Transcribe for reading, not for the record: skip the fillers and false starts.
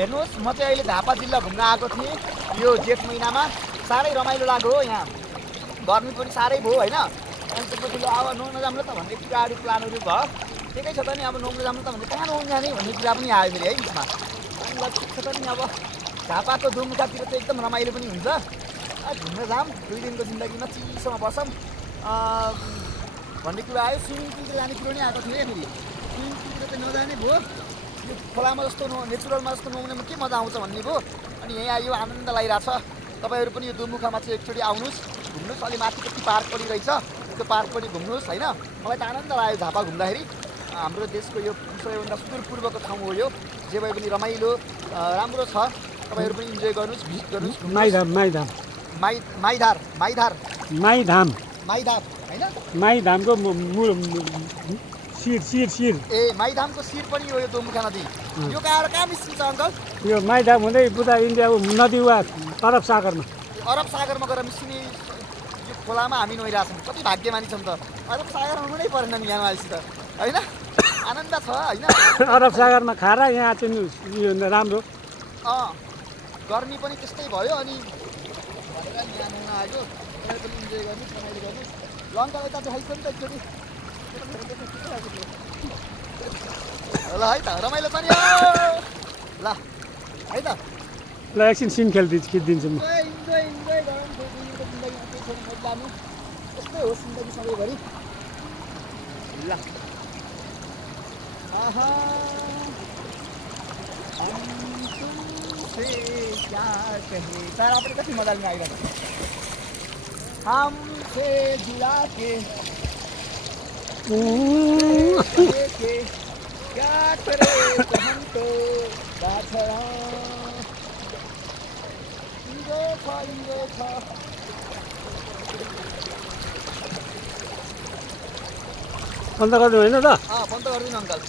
हेर्नुहोस् म चाहिँ अहिले झापा जिल्ला घुम्न आएको थिएँ यो जेठ महिनामा साह्रै रमाइलो लाग्यो हो यहाँ गर्मी पनि साह्रै भयो होइन अनि त्यसपछि अब नुहाउन जानु त भन्ने कुराहरू प्लानहरू भयो ठिकै छ त नि अब नुहाउन जानु त भने कहाँ नुहाउन जाने भन्ने कुरा पनि आयो फेरि है बिचमा अनि ल ठिक छ त नि अब झापाको दुमुखातिर चाहिँ एकदम रमाइलो पनि हुन्छ घुम्न जाऊँ 2 दिनको जिन्दगीमा चिसोमा बसौँ भन्ने कुरा आयो स्विमिङ पुलतिर जाने कुरो नै आएको थियो फेरि स्विमिङ पुलतिर चाहिँ नजाने भयो यो खोलामा जस्तो नेचुरलमा जस्तो नुहाउनेमा के मजा आउँछ भन्ने भयो अनि यहीँ आयो आनन्द लागिरहेछ तपाईँहरू पनि यो दुमुखामा चाहिँ एकचोटि आउनुहोस् घुम्नुहोस् अलि माथिपट्टि पार्क पनि रहेछ त्यो पार्क पनि घुम्नुहोस् होइन मलाई त आनन्द लाग्यो झापा घुम्दाखेरि हाम्रो देशको यो सबैभन्दा सुदूरपूर्वको ठाउँ हो यो जे भए पनि रमाइलो राम्रो छ तपाईँहरू पनि इन्जोय गर्नुहोस् भिजिट गर्नुहोस् माइधाम माइधाम माइधार माइधार माइधाम माइधाम होइन माइधामको शिर ए माइधामको शिर पनि हो यो दुमुखा नदी यो कहाँ निस्किन्छ अङ्कल यो माइधाम हुँदै पुरा इन्डिया नदी वा अरब सागरमा गएर मिसिने यो खोलामा हामी नुहाइरहेछौँ कति भाग्यमानी छौँ त अरब सागरमा नुहाउनै परेन नि यहाँ त होइन आनन्द छ होइन अरब सागरमा खारा यहाँ चाहिँ यो राम्रो गर्मी पनि त्यस्तै भयो अनि भनेर नि यहाँ नुहाउन आयो तपाईँहरू पनि इन्जोय गर्नुहोस् रमाइलो गर्नुहोस् लङ्का यता देखाइन्छ नि त एकचोटि ल है त रमाइलो छ नि ल है त ल एकछिन सिन खिचिदिन्छु म इन्जोय गरौँ जानु यस्तै हो जिन्दगी सधैँभरि ल तर पनि कति मजाले आइरहेको हमसे जुड़ा के क्या करे हम तो बन्द गरिदिनु होइन त बन्द गरिदिनु अङ्कल